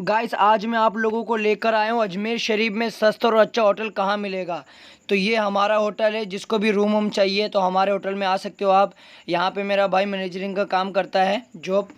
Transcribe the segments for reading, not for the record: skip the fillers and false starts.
Guys आज मैं आप लोगों को लेकर आया हूँ अजमेर शरीफ में सस्ता और अच्छा होटल कहाँ मिलेगा। तो ये हमारा होटल है। जिसको भी रूम वूम चाहिए तो हमारे होटल में आ सकते हो आप। यहाँ पे मेरा भाई मैनेजरिंग का काम करता है जॉब।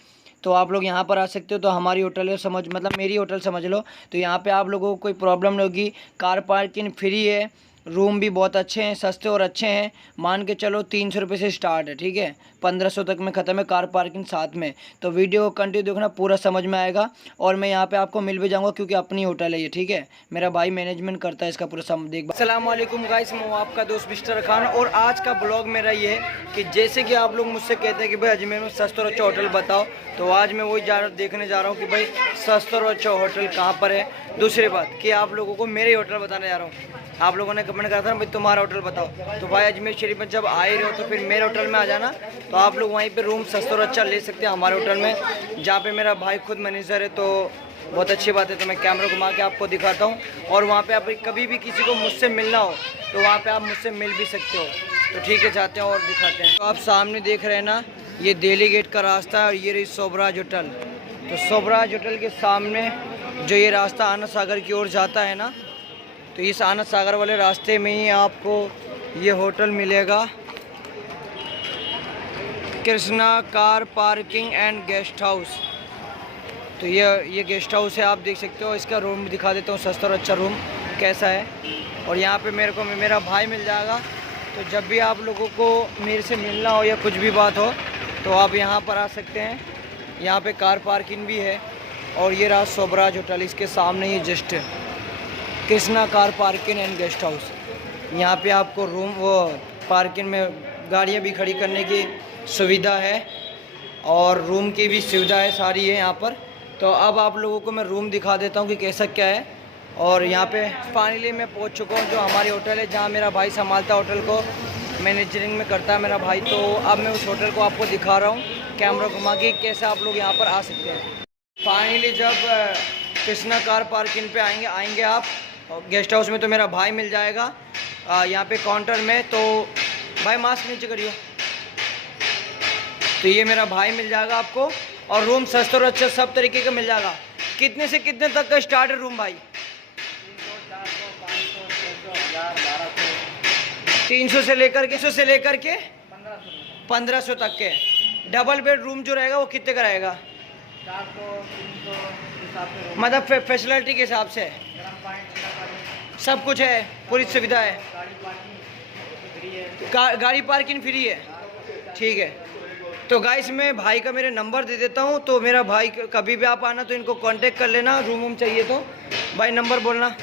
तो आप लोग यहाँ पर आ सकते हो। तो हमारी होटल है, समझ मतलब मेरी होटल समझ लो। तो यहाँ पे आप लोगों को कोई प्रॉब्लम नहीं होगी। कार पार्किंग फ्री है। रूम भी बहुत अच्छे हैं, सस्ते और अच्छे हैं। मान के चलो 300 रुपये से स्टार्ट है, ठीक है। 1500 तक में ख़त्म है कार पार्किंग साथ में। तो वीडियो को कंटिन्यू देखना, पूरा समझ में आएगा। और मैं यहाँ पे आपको मिल भी जाऊँगा क्योंकि अपनी होटल है ये, ठीक है। मेरा भाई मैनेजमेंट करता है इसका पूरा देख। अस्सलाम वालेकुम गाइस, मैं हूँ आपका दोस्त मिस्टर खान। और आज का ब्लॉग मेरा ये है कि जैसे कि आप लोग मुझसे कहते हैं कि भाई अजमेर में सस्ता और अच्छा होटल बताओ, तो आज मैं वही देखने जा रहा हूँ कि भाई सस्ता और अच्छा होटल कहाँ पर है। दूसरी बात कि आप लोगों को मेरे होटल बताने जा रहा हूँ। आप लोगों ने कमेंट करा था भाई तुम्हारा होटल बताओ, तो भाई अजमेर शरीफ में जब आए रहे हो तो फिर मेरे होटल में आ जाना। तो आप लोग वहीं पे रूम सस्ता और अच्छा ले सकते हैं हमारे होटल में, जहाँ पे मेरा भाई खुद मैनेजर है। तो बहुत अच्छी बात है। तो मैं कैमरा घुमा के आपको दिखाता हूँ। और वहाँ पे आप कभी भी किसी को मुझसे मिलना हो तो वहाँ पे आप मुझसे मिल भी सकते हो। तो ठीक है, जाते हैं और दिखाते हैं। तो आप सामने देख रहे हैं ना, ये दिल्ली गेट का रास्ता है और ये रही सोबराज होटल। तो सोबराज होटल के सामने जो ये रास्ता आनंद सागर की ओर जाता है ना, तो इस आनंद सागर वाले रास्ते में ही आपको ये होटल मिलेगा। Krishna car parking and guest house. तो ये गेस्ट हाउस है, आप देख सकते हो। इसका रूम भी दिखा देता हूँ, सस्ता और अच्छा रूम कैसा है। और यहाँ पे मेरे को मेरा भाई मिल जाएगा। तो जब भी आप लोगों को मेरे से मिलना हो या कुछ भी बात हो तो आप यहाँ पर आ सकते हैं। यहाँ पे कार पार्किंग भी है। और ये रहा सोबराज होटल, इसके सामने ही just Krishna car parking and guest house. यहाँ पे आपको रूम वो पार्किंग में गाड़ियाँ भी खड़ी करने की सुविधा है और रूम की भी सुविधा है, सारी है यहाँ पर। तो अब आप लोगों को मैं रूम दिखा देता हूँ कि कैसा क्या है। और यहाँ पे फाइनली मैं पहुँच चुका हूँ जो हमारी होटल है, जहाँ मेरा भाई संभालता होटल को, मैनेजरिंग में करता है मेरा भाई। तो अब मैं उस होटल को आपको दिखा रहा हूँ कैमरा घुमा के, कैसे आप लोग यहाँ पर आ सकते हैं। फाइनली जब कृष्णा कार पार्किंग पे आएंगे आप गेस्ट हाउस में, तो मेरा भाई मिल जाएगा यहाँ पे काउंटर में। तो भाई मास्क नीचे करिए। तो ये मेरा भाई मिल जाएगा आपको। और रूम सस्ता और अच्छा सब तरीके का मिल जाएगा। कितने से कितने तक का स्टार्ट है रूम भाई? 300 से लेकर के 1500 तक के। डबल बेड रूम जो रहेगा वो कितने का रहेगा? 400-300 मतलब फैसिलिटी के हिसाब से सब कुछ है, पूरी सुविधा है। गाड़ी पार्किंग फ्री है, ठीक है। तो गाइस मैं भाई का मेरे नंबर दे देता हूँ। तो मेरा भाई कभी भी आप आना तो इनको कांटेक्ट कर लेना, रूम वूम चाहिए तो। भाई नंबर बोलना।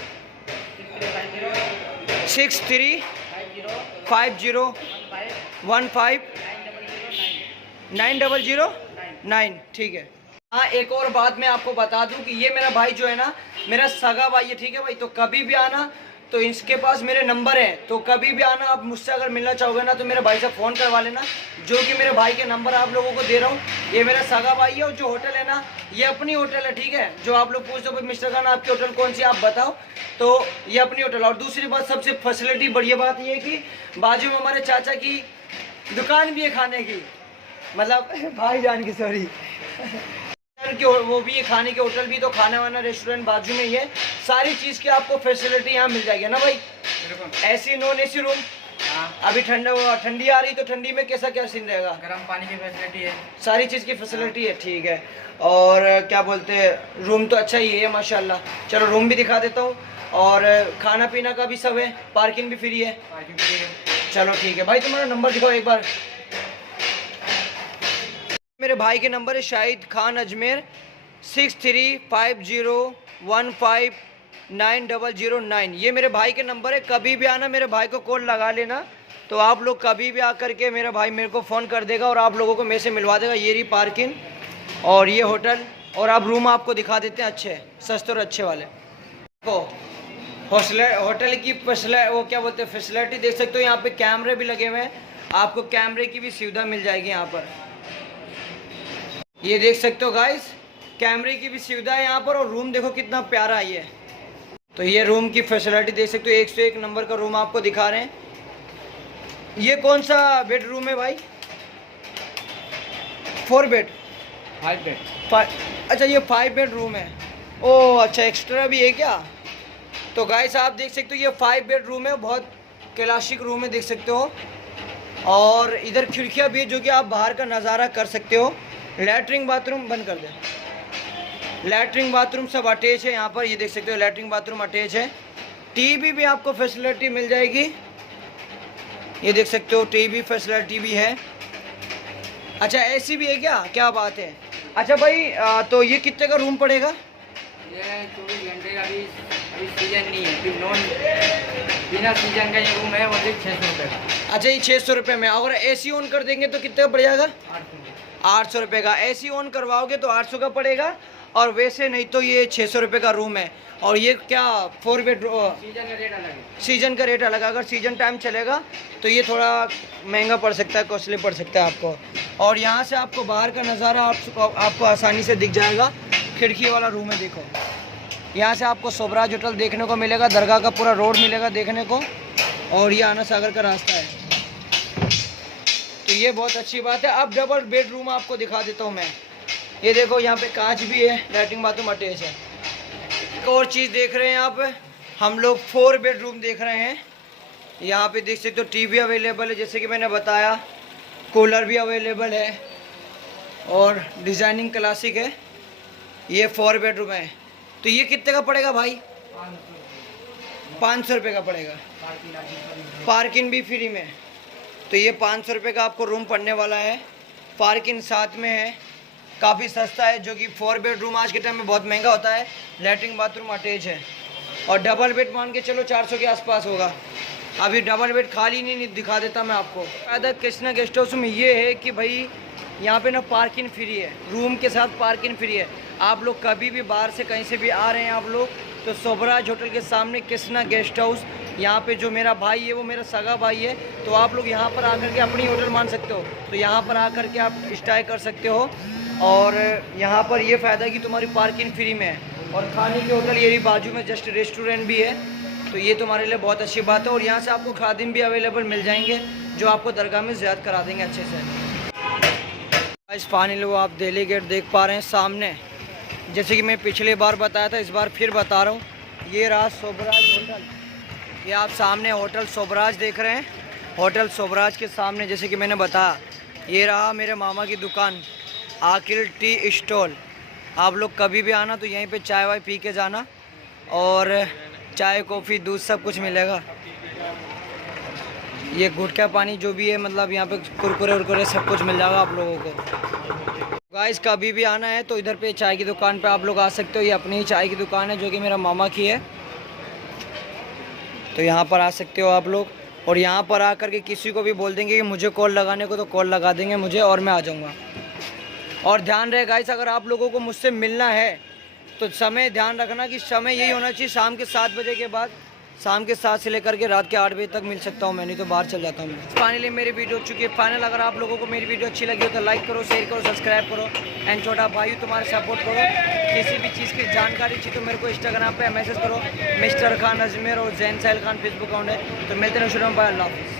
6350159009, ठीक है। हाँ, एक और बात मैं आपको बता दूं कि ये मेरा भाई जो है ना, मेरा सगा भाई है, ठीक है भाई। तो कभी भी आना तो इसके पास मेरे नंबर है। तो कभी भी आना, आप मुझसे अगर मिलना चाहोगे ना तो मेरे भाई से फ़ोन करवा लेना, जो कि मेरे भाई के नंबर आप लोगों को दे रहा हूँ। ये मेरा सगा भाई है और जो होटल है ना ये अपनी होटल है, ठीक है। जो आप लोग पूछते हो मिस्टर खान आपकी होटल कौन सी, आप बताओ, तो ये अपनी होटल। और दूसरी बात, सबसे फैसिलिटी बढ़िया बात ये है कि बाजू में हमारे चाचा की दुकान भी है खाने की, मतलब भाईजान की, सॉरी कि वो भी है खाने के होटल भी। तो खाना वाना रेस्टोरेंट बाजू में ही है। सारी चीज़ की आपको फैसिलिटी यहाँ मिल जाएगी ना भाई। AC non AC room. अभी ठंडी आ रही तो ठंडी में कैसा क्या सीन रहेगा? गर्म पानी की फैसिलिटी है, सारी चीज़ की फैसिलिटी है, ठीक है। और क्या बोलते हैं, रूम तो अच्छा ही है माशाल्लाह। चलो रूम भी दिखा देता हूँ। और खाना पीना का भी सब है, पार्किंग भी फ्री है। चलो ठीक है भाई, तुम्हारा नंबर दिखाओ एक बार। मेरे भाई के नंबर है शाहिद खान अजमेर 6350159009। ये मेरे भाई के नंबर है। कभी भी आना, मेरे भाई को कॉल लगा लेना। तो आप लोग कभी भी आकर के मेरा भाई मेरे को फ़ोन कर देगा और आप लोगों को मेरे से मिलवा देगा। ये रही पार्किंग और ये होटल। और आप रूम आपको दिखा देते हैं अच्छे, सस्ते और अच्छे वाले। तो होटल की वो क्या बोलते हैं फैसिलिटी देख सकते हो। यहाँ पे कैमरे भी लगे हुए हैं, आपको कैमरे की भी सुविधा मिल जाएगी यहाँ पर। ये देख सकते हो गाइस, कैमरे की भी सुविधा है यहाँ पर। और रूम देखो कितना प्यारा है ये। तो ये रूम की फैसिलिटी देख सकते हो, 101 नंबर का रूम आपको दिखा रहे हैं। ये कौन सा बेडरूम है भाई? 4 बेड 5 बेड। अच्छा ये 5 बेड रूम है। ओह अच्छा, एक्स्ट्रा भी है क्या? तो गाइस आप देख सकते हो ये 5 बेडरूम है, बहुत क्लासिक रूम है, देख सकते हो। और इधर खिड़कियाँ भी है जो कि आप बाहर का नज़ारा कर सकते हो। लैट्रिन बाथरूम बंद कर दे। लैट्रिन बाथरूम सब अटैच है यहाँ पर, ये देख सकते हो लैट्रिन बाथरूम अटैच है। टीवी भी आपको फैसिलिटी मिल जाएगी, ये देख सकते हो टीवी फैसिलिटी भी है। अच्छा एसी भी है क्या? क्या बात है। अच्छा भाई तो ये कितने का रूम पड़ेगा? ये 24 घंटे का अभी सीजन नहीं है, फिर नॉन बिना सीजन का ये रूम है, वो 600 रुपये का। अच्छा ये 600 रुपये में। अगर एसी ऑन कर देंगे तो कितने का पड़ जाएगा? 800 रुपये का। एसी ऑन करवाओगे तो 800 का पड़ेगा, और वैसे नहीं तो ये 600 रुपये का रूम है। और ये क्या 4 बेडरूम? सीजन का रेट अलग है। सीजन का रेट अलग है, अगर सीजन टाइम चलेगा तो ये थोड़ा महंगा पड़ सकता है, कॉस्टली पड़ सकता है आपको। और यहाँ से आपको बाहर का नज़ारा आपको आसानी से दिख जाएगा। खिड़की वाला रूम है, देखो यहाँ से आपको स्वराज होटल देखने को मिलेगा, दरगाह का पूरा रोड मिलेगा देखने को, और ये आना सागर का रास्ता है। तो ये बहुत अच्छी बात है। अब डबल बेडरूम आपको दिखा देता हूँ मैं। ये देखो यहाँ पे कांच भी है, लैट्रिन बाथरूम अटैच है। एक और चीज़ देख रहे हैं यहाँ पे, हम लोग 4 बेडरूम देख रहे हैं। यहाँ पे देख सकते हो टीवी अवेलेबल है, जैसे कि मैंने बताया, कूलर भी अवेलेबल है, और डिज़ाइनिंग क्लासिक है। ये 4 बेडरूम है। तो ये कितने का पड़ेगा भाई? 500 रुपये का पड़ेगा, पार्किंग भी फ्री में। तो ये 500 रुपये का आपको रूम पड़ने वाला है, पार्किंग साथ में है, काफ़ी सस्ता है। जो कि 4 बेडरूम आज के टाइम में बहुत महंगा होता है। लैट्रिन बाथरूम अटैच है, और डबल बेड मान के चलो 400 के आसपास होगा। अभी डबल बेड खाली नहीं दिखा देता मैं आपको। फ़ायदा कृष्णा गेस्ट हाउस में ये है कि भाई यहाँ पे ना पार्किंग फ्री है, रूम के साथ पार्किंग फ्री है। आप लोग कभी भी बाहर से कहीं से भी आ रहे हैं आप लोग, तो स्वराज होटल के सामने कृष्णा गेस्ट हाउस, यहाँ पे जो मेरा भाई है वो मेरा सगा भाई है, तो आप लोग यहाँ पर आकर के अपनी होटल मान सकते हो। तो यहाँ पर आकर के आप स्टे कर सकते हो, और यहाँ पर ये फ़ायदा है कि तुम्हारी पार्किंग फ्री में है, और खाने की होटल ये बाजू में जस्ट रेस्टोरेंट भी है। तो ये तुम्हारे लिए बहुत अच्छी बात है। और यहाँ से आपको खादिम भी अवेलेबल मिल जाएंगे, जो आपको दरगाह में ज़ियारत करा देंगे अच्छे से। इस फाइनली वो आप दिल्ली गेट देख पा रहे हैं सामने, जैसे कि मैं पिछली बार बताया था, इस बार फिर बता रहा हूँ। ये रहा स्वराज होटल, ये आप सामने होटल स्वराज देख रहे हैं। होटल स्वराज के सामने जैसे कि मैंने बताया, ये रहा मेरे मामा की दुकान आकिल टी स्टॉल। आप लोग कभी भी आना तो यहीं पे चाय वाय पी के जाना, और चाय कॉफ़ी दूध सब कुछ मिलेगा। ये गुटखा पानी जो भी है, मतलब यहाँ पे कुरकुरे उरकुरे सब कुछ मिल जाएगा आप लोगों को। गाइस कभी भी आना है तो इधर पे चाय की दुकान पे आप लोग आ सकते हो। ये अपनी ही चाय की दुकान है जो कि मेरा मामा की है, तो यहाँ पर आ सकते हो आप लोग। और यहाँ पर आकर के किसी को भी बोल देंगे कि मुझे कॉल लगाने को, तो कॉल लगा देंगे मुझे, और मैं आ जाऊँगा। और ध्यान रहे गाइस, अगर आप लोगों को मुझसे मिलना है तो समय ध्यान रखना कि समय यही होना चाहिए शाम के 7 बजे के बाद। शाम के 7 से लेकर के रात के 8 बजे तक मिल सकता हूँ मैं, नहीं तो बाहर चल जाता हूँ मैं। फाइनली मेरी वीडियो हो चुकी है फाइनल। अगर आप लोगों को मेरी वीडियो अच्छी लगी हो तो लाइक करो, शेयर करो, सब्सक्राइब करो, एंड छोटा भाई तुम्हारे सपोर्ट करो। किसी भी चीज़ की जानकारी चाहिए तो मेरे को इंस्टाग्राम पे मैसेज करो, मिस्टर खान अजमेर और जैन साहिल खान फेसबुक अकाउंट है। तो मिलते हैं शुरू में, बाय, अल्लाह हाफ़िज़।